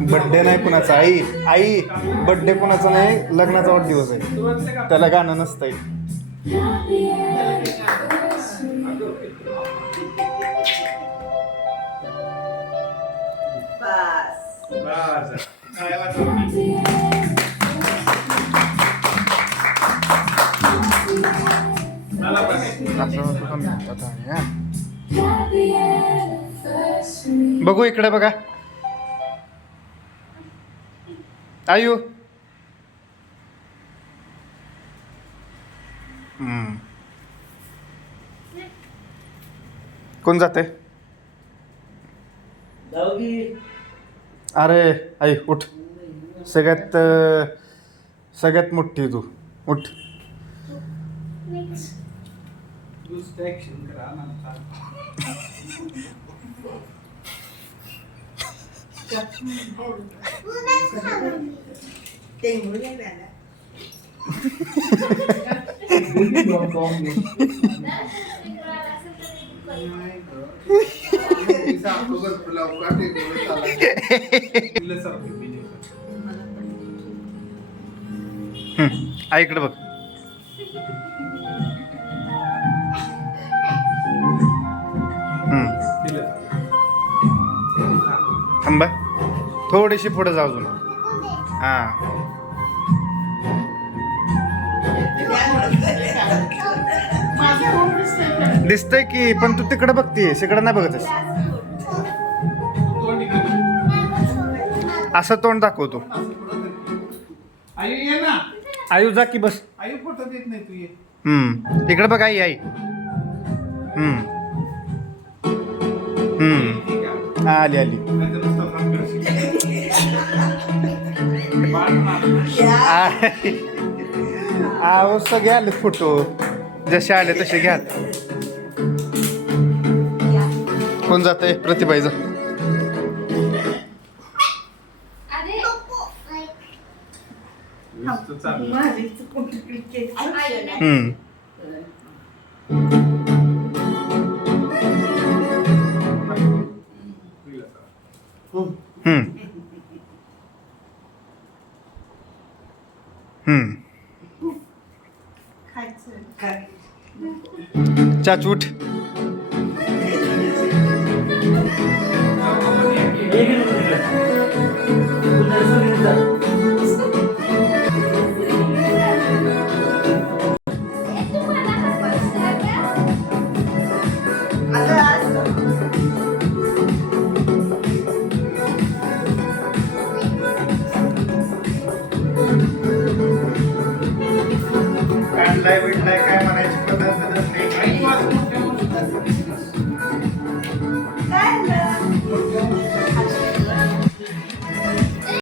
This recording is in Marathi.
बड्डे नाही कुणाचा. आई आई बड्डे कुणाचा नाही, लग्नाचा वाढदिवस आहे, त्याला गाणं नसतंय. बघू इकडे बघा. आयु कोण जाते? अरे आई उठ, सगळ्यात मोठी तू उठ. आईकडे बघ. थांबा, थोडीशी पुढे जाऊ अजून. हा दिसतंय की, पण तू तिकडे बघतीयस, इकडे नाही बघतेस. असं तोंड दाखवतो. आयु जा की बस. इकडे बघ आई. आई आली आली. आहो सगळे आले फोटो, जसे आले तसे घ्या. कोण जात आहे? प्रतिभाईचा. चाचू उठ.